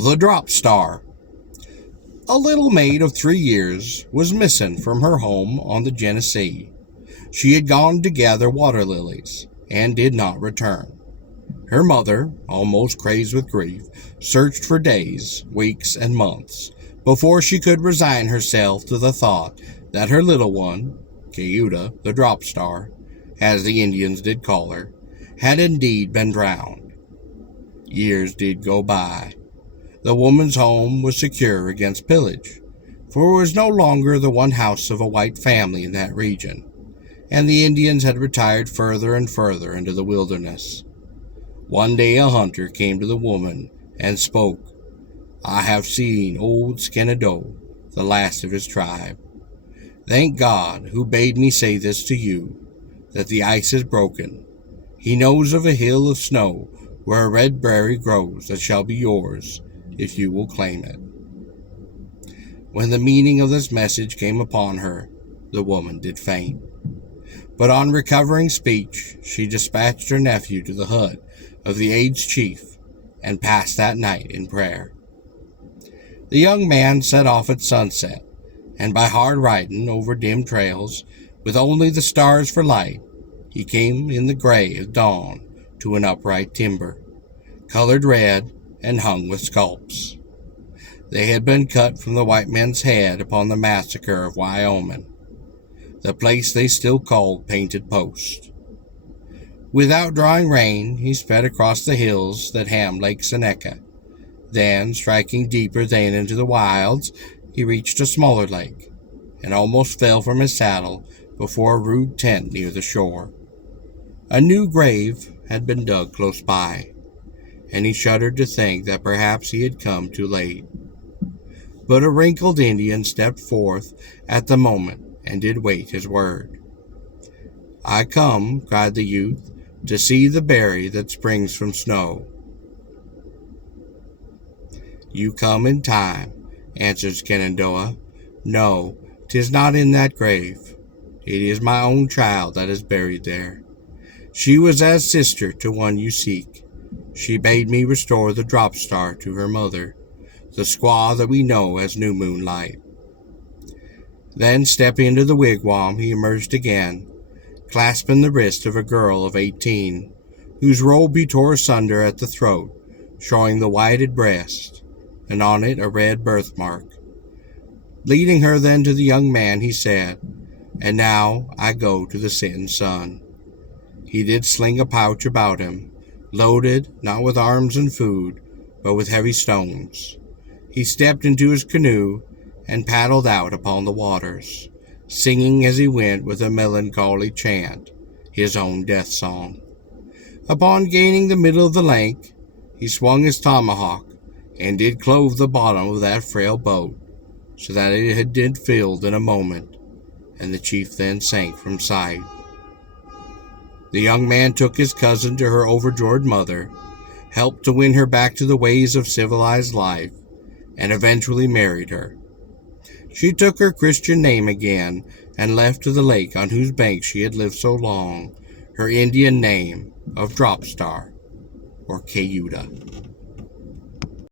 The Dropstar. A little maid of 3 years was missing from her home on the Genesee. She had gone to gather water lilies and did not return. Her mother, almost crazed with grief, searched for days, weeks, and months before she could resign herself to the thought that her little one, Cayuta, the Dropstar, as the Indians did call her, had indeed been drowned. Years did go by. The woman's home was secure against pillage, for it was no longer the one house of a white family in that region, and the Indians had retired further and further into the wilderness. One day a hunter came to the woman and spoke. "I have seen old Shenandoah, the last of his tribe. Thank God, who bade me say this to you, that the ice is broken. He knows of a hill of snow where a red berry grows that shall be yours, if you will claim it." When the meaning of this message came upon her, the woman did faint. But on recovering speech, she dispatched her nephew to the hut of the aged chief, and passed that night in prayer. The young man set off at sunset, and by hard riding over dim trails, with only the stars for light, he came in the gray of dawn to an upright timber, colored red and hung with scalps. They had been cut from the white men's head upon the massacre of Wyoming, the place they still called Painted Post. Without drawing rein, he sped across the hills that hem Lake Seneca. Then, striking deeper than into the wilds, he reached a smaller lake, and almost fell from his saddle before a rude tent near the shore. A new grave had been dug close by, and he shuddered to think that perhaps he had come too late. But a wrinkled Indian stepped forth at the moment and did wait his word. "I come," cried the youth, "to see the berry that springs from snow." "You come in time," answered Shenandoah. "No, 'tis not in that grave. It is my own child that is buried there. She was as sister to one you seek. She bade me restore the Dropstar to her mother, the squaw that we know as New Moonlight." Then, stepping into the wigwam, he emerged again, clasping the wrist of a girl of 18, whose robe he tore asunder at the throat, showing the whited breast, and on it a red birthmark. Leading her then to the young man, he said, "And now I go to the setting sun." He did sling a pouch about him, loaded not with arms and food, but with heavy stones. He stepped into his canoe and paddled out upon the waters, singing as he went with a melancholy chant, his own death song. Upon gaining the middle of the lake, he swung his tomahawk, and did clove the bottom of that frail boat, so that it had did filled in a moment, and the chief then sank from sight. The young man took his cousin to her overjoyed mother, helped to win her back to the ways of civilized life, and eventually married her. She took her Christian name again, and left to the lake on whose banks she had lived so long her Indian name of Dropstar, or Cayuta.